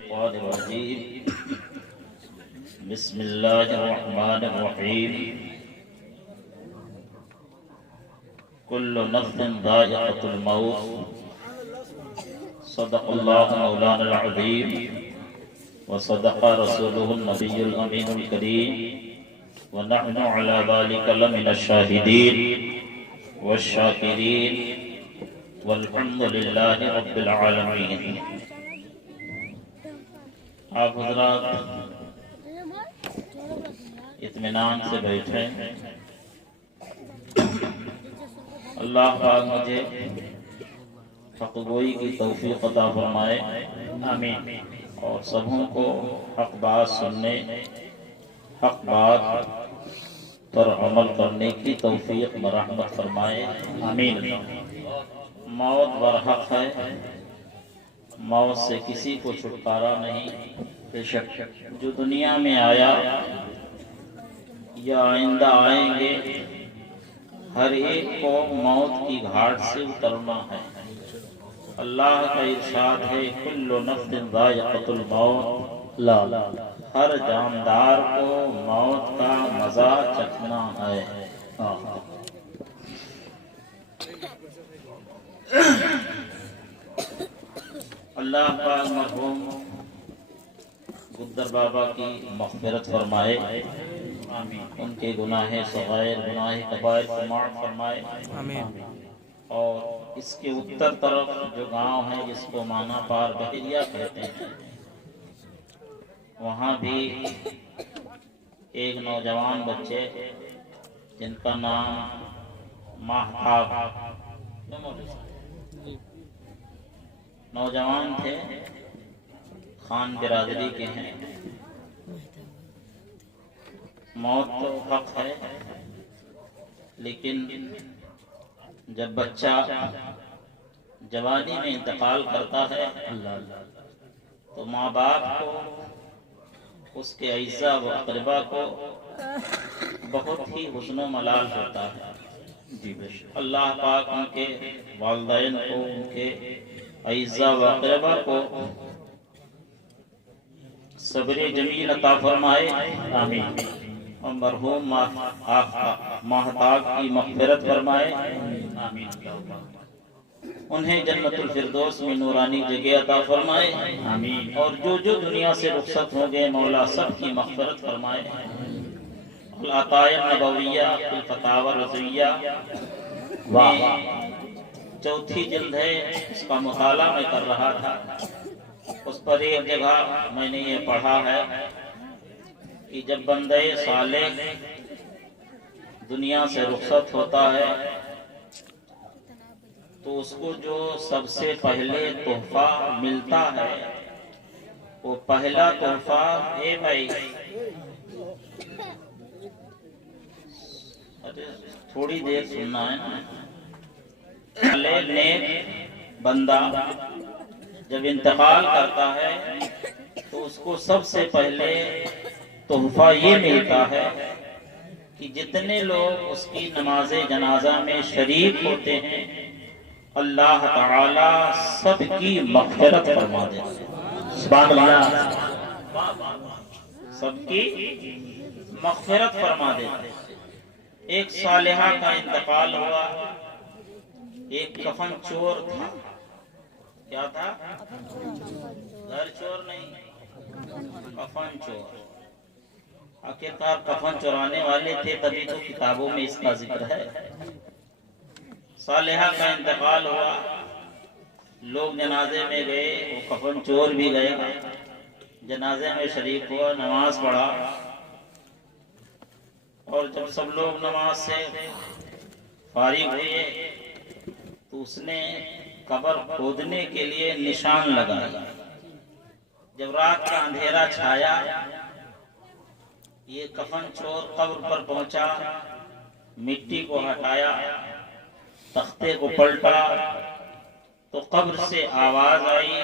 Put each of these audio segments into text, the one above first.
الشيطان الرجيم بسم الله الرحمن الرحيم كل نفس ذائقة الموت صدق الله مولانا العظيم وصدق رسوله النبي الأمين الكريم ونحن على ذلك لمن الشاهدين والشاكرين والحمد لله رب العالمين. آپ حضرات اطمینان سے بیٹھے. اللہ پاک مجھے حق گوئی کی توفیق عطا فرمائے، آمین. اور سبوں کو حق بات سننے، حق بات پر عمل کرنے کی توفیق مرحمت فرمائے، آمین. موت برحق ہے، موت سے کسی کو چھٹکارا نہیں. بے شک جو دنیا میں آیا یا آئندہ آئیں گے، ہر ایک کو موت کی گھاٹ سے اترنا ہے. اللہ کا ارشاد ہے کل نفس ذائقۃ الموت، ہر جاندار کو موت کا مزہ چکھنا ہے. اللہ پاک مرحوم گدر بابا کی مغفرت فرمائے، آمین. ان کے گناہ صغائر گناہ کبائر کو معاف فرمائے، آمین. اور اس کے اتر طرف جو گاؤں ہے جس کو مانا پار بحریہ کہتے ہیں، وہاں بھی ایک نوجوان بچے جن کا نام ماہتاب نوجوان تھے، خان برادری کے ہیں. موت تو حق ہے، لیکن جب بچہ جوانی میں انتقال کرتا ہے تو ماں باپ کو، اس کے اعزاء و اقربا کو بہت ہی حزن و ملال ہوتا ہے. اللہ پاک ان کے والدین کو، ان کے اعزاء و اقربا کو صبر جمیل عطا فرمائے، آمین. اور مرحوم ماہتاب کی مغفرت فرمائے، آمین. انہیں جنت الفردوس میں نورانی جگہ عطا فرمائے، آمین. اور جو دنیا سے رخصت ہوں گے مولا سب کی مغفرت فرمائے. العطایہ نبویہ الفتاوی الرضویہ میں چوتھی جلد ہے، اس کا مطالعہ میں کر رہا تھا. اس پر ایک جگہ میں نے یہ پڑھا ہے کہ جب بندہ صالح دنیا سے رخصت ہوتا ہے تو اس کو جو سب سے پہلے تحفہ ملتا ہے، وہ پہلا تحفہ بھائی تھوڑی دیر سننا ہے نا. نیک بندہ جب انتقال کرتا ہے تو اس کو سب سے پہلے تحفہ یہ ملتا ہے کہ جتنے لوگ اس کی نماز جنازہ میں شریک ہوتے ہیں، اللہ تعالی سب کی مغفرت فرما دیتے ہیں. سبحان اللہ. سب کی مغفرت فرما دیتے ہیں. ایک صالحہ کا انتقال ہوا، ایک کفن چور تھا. کیا تھا؟ گھر چور نہیں، کفن چور. آخرکار کفن چورانے والے تھے، تبھی تو کتابوں میں اس کا ذکر ہے. صالحہ کا انتقال ہوا، لوگ جنازے میں گئے، وہ کفن چور بھی گیا، جنازے میں شریک ہوا، نماز پڑھا. اور جب سب لوگ نماز سے فارغ ہوئے تو اس نے قبر کھودنے کے لیے نشان لگایا. جب رات کا اندھیرا چھایا، یہ کفن چور قبر پر پہنچا، مٹی کو ہٹایا، تختے کو پلٹا تو قبر سے آواز آئی،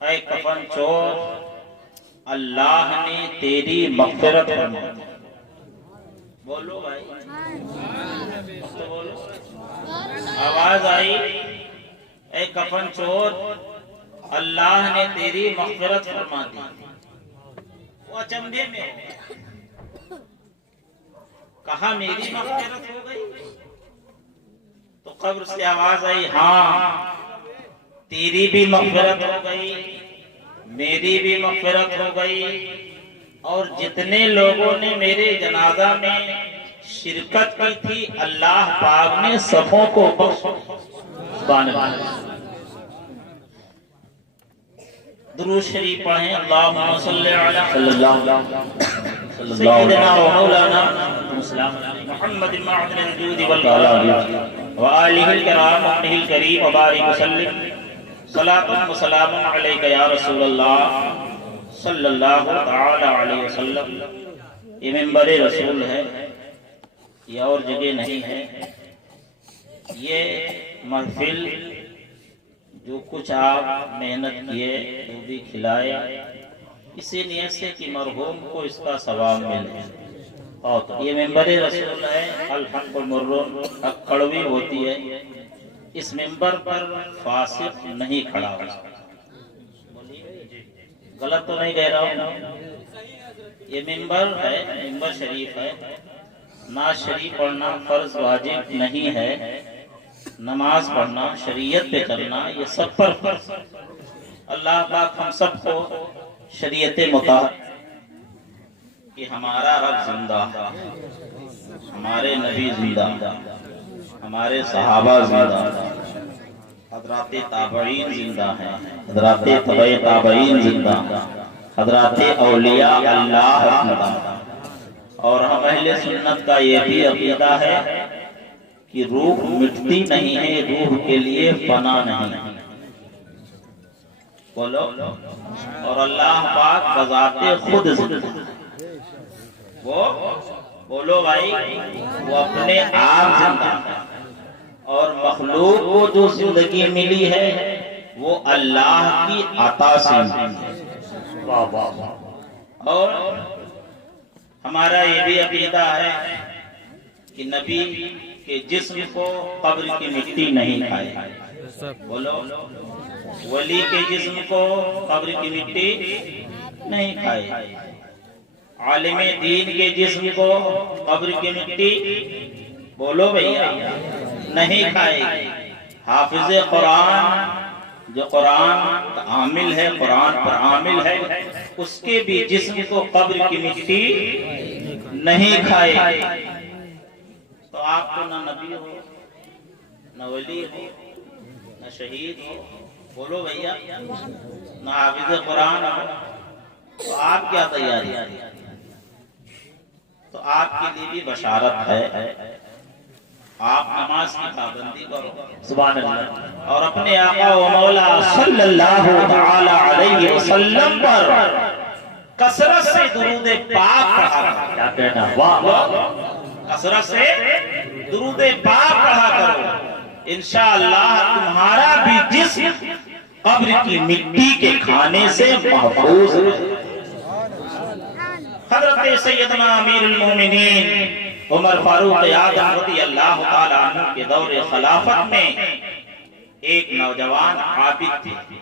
اے کفن چور، اللہ نے تیری مغفرت فرمائی. بولو بھائی، بولو. آواز آئی، اے کفن چور، اللہ نے تیری مغفرت فرما دی۔ وہ اچنبے میں ہو گیا، کہا میری مغفرت ہو گئی؟ تو قبر سے آواز آئی، ہاں تیری بھی مغفرت ہو گئی، میری بھی مغفرت ہو گئی، اور جتنے لوگوں نے میرے جنازہ میں شرکت کی تھی اللہ پاک نے سبوں کو بخش۔ سبحان اللہ۔ درود شریف پڑھیں، اللہم صلی اللہ سیدنا و مولانا محمد معدن الجود والکرام وآلہ الکرام وابنہ الکریم وبارک وسلم صلاۃ و سلام علیک یا رسول اللہ صلی اللہ تعالی علیہ وسلم۔ یہ منبر رسول ہے، یہ اور جگہ نہیں ہے۔ یہ محفل جو کچھ آپ محنت کیے وہ بھی کھلائے، اسی نیت سے کہ مرحوم کو اس کا ثواب ملے۔ اور یہ منبر رسول ہے، الحق المر، حق کڑوی ہوتی ہے، اس منبر پر فاسق نہیں کھڑا ہو سکتا۔ غلط تو نہیں کہہ رہا ہوں؟ یہ منبر ہے، منبر شریف ہے، نعت شریف پڑھنا فرض واجب نہیں ہے، نماز پڑھنا شریعت پہ چلنا یہ سب پر فرض۔ اللہ پاک ہم سب کو شریعت مطابق کہ ہمارا رب زندہ، ہمارے نبی زندہ، ہمارے صحابہ زندہ، حضرات تابعین زندہ ہیں، حضرات تبع تابعین زندہ، حضرات اولیاء اللہ زندہ۔ اور ہم اہل سنت کا یہ بھی عقیدہ ہے کہ روح مٹتی نہیں ہے، روح کے لیے فنا نہیں۔ بولو، اور اللہ پاک بذات خود زندہ، وہ بولو بھائی، وہ اپنے آپ زندہ ہے، اور مخلوق کو جو زندگی ملی ہے وہ اللہ کی عطا سے ملی۔ اور ہمارا یہ بھی عقیدہ ہے کہ نبی کہ جسم کو قبر کی مٹی نہیں کھائے۔ بولو، ولی کے جسم کو قبر کی مٹی نہیں کھائے، عالم دین کے جسم کو قبر کی مٹی، بولو بھیا، نہیں کھائے۔ حافظ قرآن جو قرآن کا عامل ہے، قرآن پر عامل ہے، اس کے بھی جسم کو قبر کی مٹی نہیں کھائے۔ تو آپ کو نہ نبی ہو، نہ ولی ہو، نہ شہید ہو، بولو بھیا، نہ حافظ قرآن ہو، تو آپ کیا تیاری ہے؟ تو آپ کے لیے بھی بشارت ہے، آپ نماز کی پابندی کرو، سبحان اللہ، اور اپنے آقا و مولا صلی اللہ تعالی علیہ وسلم پر کثرت سے درود پاک پڑھا۔ کیا کہنا، واہ واہ، کثرت سے درود پاک پڑھا کرو، انشاءاللہ تمہارا بھی جسم قبر کی مٹی کے کھانے سے محفوظ ہے۔ حضرت سیدنا امیر المومنین عمر فاروق اعظم رضی اللہ تعالی عنہ کے دور خلافت میں ایک نوجوان عابد تھے۔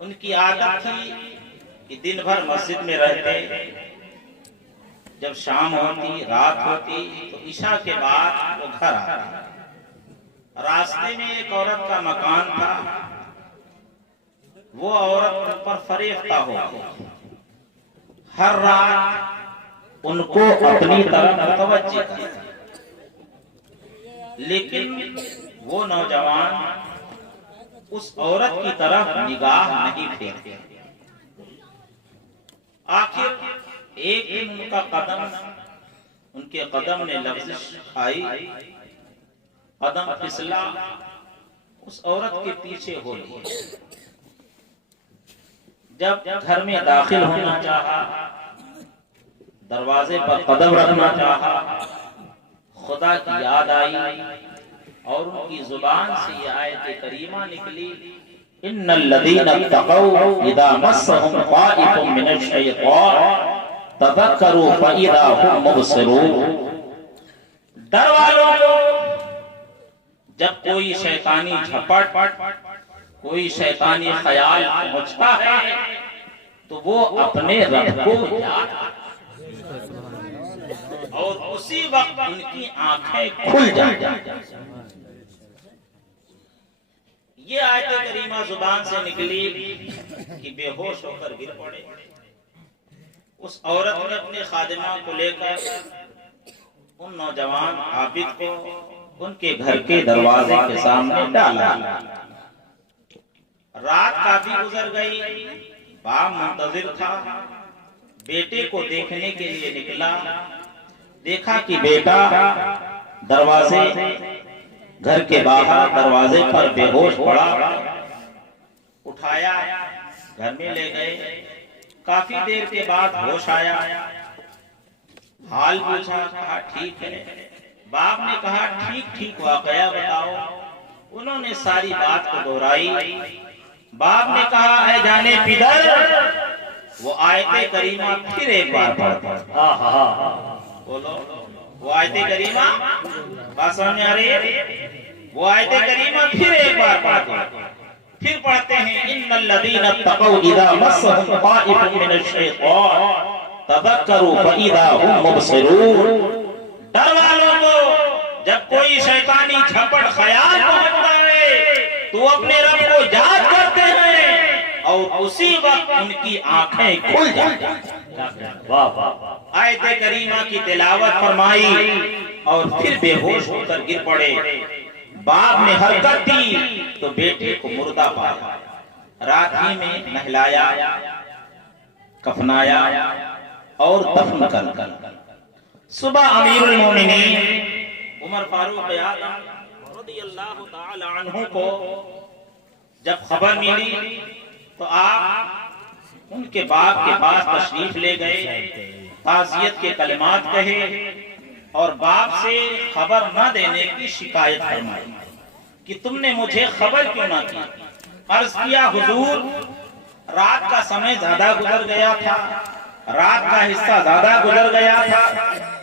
ان کی عادت تھی کہ دن بھر مسجد میں رہتے، جب شام ہوتی، رات ہوتی، تو عشاء کے بعد وہ گھر آتے۔ راستے میں ایک عورت کا مکان تھا، وہ عورت ان پر فریفتہ ہوتی، ہر رات ان کو اپنی طرف متوجہ تھی، لیکن وہ نوجوان اس عورت کی طرف نگاہ نہیں پھیرتے۔ آخر ایک دن ان کا قدم، ان کے قدم میں لغزش آئی، قدم پھسلا، اس عورت کے پیچھے ہو لیے۔ جب گھر میں داخل ہونا چاہا، دروازے پر قدم رکھنا چاہا، خدا کی یاد آئی اور ان کی زبان سے یہ آیت کریمہ نکلی، ان الذین اتقوا اذا مسهم طائف من الشیطان تذکروا فاذا هم مبصرون۔ ڈر والوں کو جب کوئی شیطانی جھپٹ کوئی شیطانی خیال پہنچتا ہے تو وہ اپنے رب کو یاد اور اسی وقت ان کی آنکھیں کھل جائیں۔ یہ آیت کریمہ زبان سے نکلی کہ بے ہوش ہو کر گر پڑے۔ اس عورت نے اپنے خادمہ کو لے کر ان نوجوان عابد کو ان کے گھر کے دروازے کے سامنے ڈالا۔ رات کافی گزر گئی، باپ منتظر تھا، بیٹے کو دیکھنے کے لیے نکلا، دیکھا کہ بیٹا دروازے گھر کے باہر دروازے پر بے ہوش پڑا، اٹھایا گھر میں لے گئے۔ کافی دیر کے بعد ہوش آیا، حال پوچھا، کہا ٹھیک ہے۔ باپ نے کہا ٹھیک واقعہ بتاؤ۔ انہوں نے ساری بات کو دہرائی۔ باپ نے کہا اے جانے پدر، وہ آیت کریمہ پھر ایک بار پڑھو۔ بولو وہ آیت کریمہ بات سمجھ آ رہی ہے؟ وہ آیت کریمہ پھر ایک بار پڑھو۔ پھر پڑھتے ہیں ان الذین اتقوا اذا مسهم طائف من الشیطان تذکروا فاذا هم مبصرون۔ ڈر والوں کو جب کوئی شیطانی جھپٹ خیال پہنچتا ہے تو اپنے رب کو یاد کرتے ہیں اور اسی وقت ان کی آنکھیں کھل جاتی ہیں۔ آیت کریمہ کی تلاوت فرمائی اور پھر بے ہوش ہو کر گر پڑے۔ باپ نے حرکت دی تو بیٹے کو مردہ پایا، رات ہی میں نہلایا، کفنایا اور دفن کر صبح امیر المومنین عمر فاروق اعظم رضی اللہ تعالی عنہ کو جب خبر ملی تو آپ ان کے باپ کے پاس تشریف لے گئے، تعزیت کے کلمات کہے اور باپ سے خبر نہ دینے کی شکایت فرمائی کہ تم نے مجھے خبر کیوں نہ کی۔ عرض کیا حضور رات کا سمے زیادہ گزر گیا تھا، رات کا حصہ زیادہ گزر گیا تھا،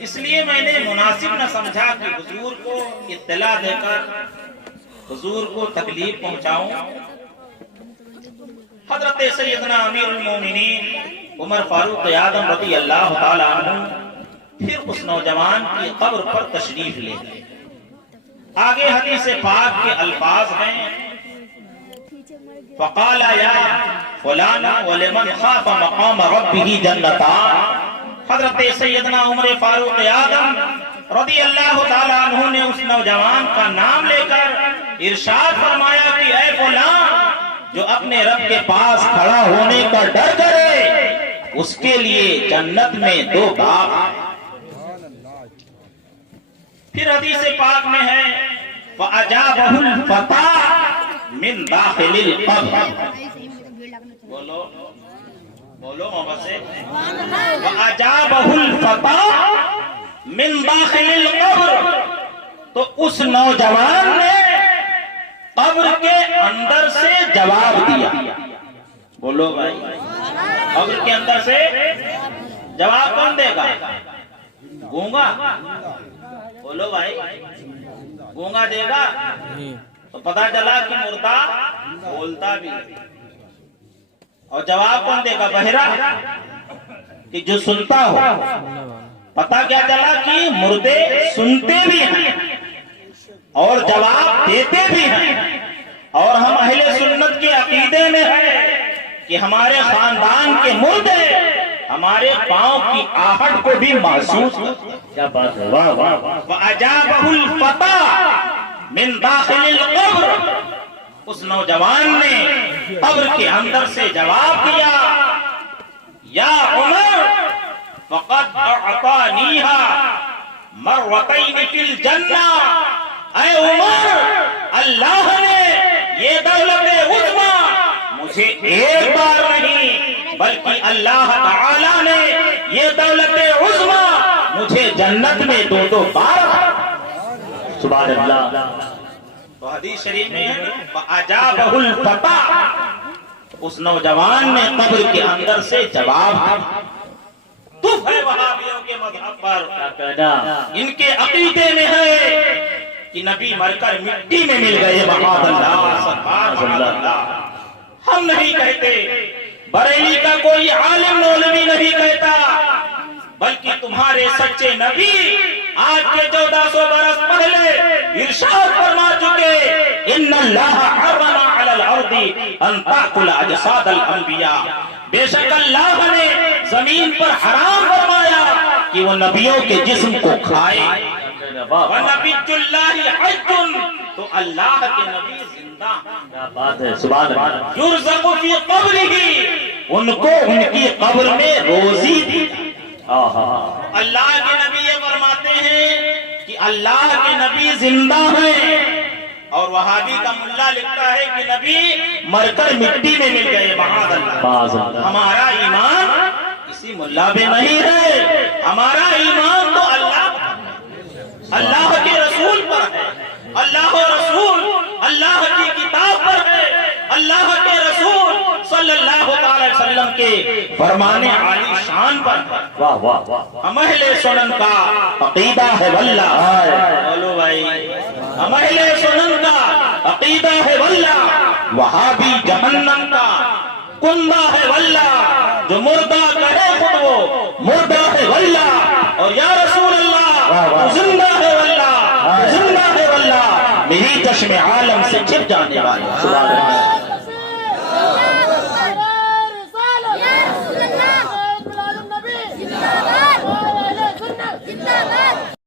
اس لیے میں نے مناسب نہ سمجھا کہ حضور کو اطلاع دے کر حضور کو تکلیف پہنچاؤں۔ حضرت سیدنا امیر المومنین عمر فاروق اعظم رضی اللہ تعالی عنہ پھر اس نوجوان کی قبر پر تشریف لے گئے۔ آگے حدیث پاک کے الفاظ ہیں فقال یا فلان ولمن خاف مقام ربه جنتان۔ حضرت سیدنا عمر فاروق اعظم رضی اللہ تعالی عنہ نے اس نوجوان کا نام لے کر ارشاد فرمایا کہ اے فلان، جو اپنے رب کے پاس کھڑا ہونے کا ڈر کرے اس کے لیے جنت میں 2 باغ ہیں۔ پھر حدیث پاک میں ہے فَأَجَابَهُ الْفَتَى مِنْ دَاخِلِ الْقَبْرِ۔ بولو محمد سے فَأَجَابَهُ الْفَتَى مِنْ دَاخِلِ الْقَبْرِ۔ تو اس نوجوان نے قبر کے اندر سے جواب دیا۔ بولو بھائی، قبر کے اندر سے جواب کون دے گا؟ گونگا؟ بولو بھائی، گونگا دے گا؟ تو پتا چلا کہ مردہ بولتا بھی، اور جواب کون دے گا؟ بہرا کہ جو سنتا ہو۔ پتا کیا چلا کہ مردے سنتے بھی ہیں اور جواب دیتے بھی ہیں، اور ہم اہل سنت کے عقیدے میں ہے کہ ہمارے خاندان کے مردے ہمارے پاؤں کی آہٹ کو بھی محسوس کرتے ہیں۔ کیا بات ہے، واہ واہ واہ۔ وَأَجَابَهُ الْفَتَى مِنْ دَاخِلِ الْقَبْرِ۔ اس نوجوان نے قبر کے اندر سے جواب دیا یا عمر فَقَدْ أَعْطَانِيهَا مَرَّتَيْنِ فِي الْجَنَّةِ۔ اے عمر، اللہ نے یہ دولت عظمی مجھے ایک بار نہیں بلکہ اللہ تعالی نے یہ دولت عظمی مجھے جنت میں 2 بار۔ سبحان اللہ۔ تو حدیث شریف میں فَأَجَابَهُ الْفَتَى، اس نوجوان نے قبر کے اندر سے جواب دیا۔ تف ہے وہابیوں کے مذہب پر، ان کے عقیدے میں ہے کہ نبی مر کر مٹی میں مل گئے، معاذ اللہ، سبحان اللہ۔ ہم نہیں کہتے، بریلی کا کوئی عالم مولوی نہیں کہتا، بلکہ تمہارے سچے نبی آج کے 1400 برس پہلے ارشاد فرما چکے، ان اللہ حرم علی الارض ان تاکل اجساد الانبیاء، بے شک اللہ نے زمین پر حرام فرمایا کہ وہ نبیوں کے جسم کو کھائے، وَنَبِيُّ اللَّهِ حَيٌّ، تو اللہ کے نبی زندہ، کیا بات ہے، سبحان اللہ، یرزق فی قبرہ، ان کو ان کی قبر میں روزی دی۔ اللہ کے نبی یہ فرماتے ہیں کہ اللہ کے نبی زندہ ہیں، اور وہابی کا ملا لکھتا ہے کہ نبی مر کر مٹی میں مل گئے، معاذ اللہ۔ ہمارا ایمان کسی ملا پہ نہیں ہے، ہمارا ایمان تو اللہ کے رسول پر ہے، اللہ رسول اللہ کی کتاب پر ہے، اللہ کے رسول صلی اللہ علیہ وسلم کے فرمانے عالی شان پر ہے۔ واہ واہ واہ، ہم اہل سنن کا عقیدہ ہے واللہ، بولو بھائی، ہم اہل سنن کا عقیدہ ہے واللہ، وہابی جہنم کا کنبہ ہے واللہ، جو مردہ کہے خود وہ مردہ ہے واللہ، اور یا رسول اللہ زندہ ہے واللہ، زندہ ہے واللہ، میری چشم عالم سے چھپ جانے والا، سبحان اللہ۔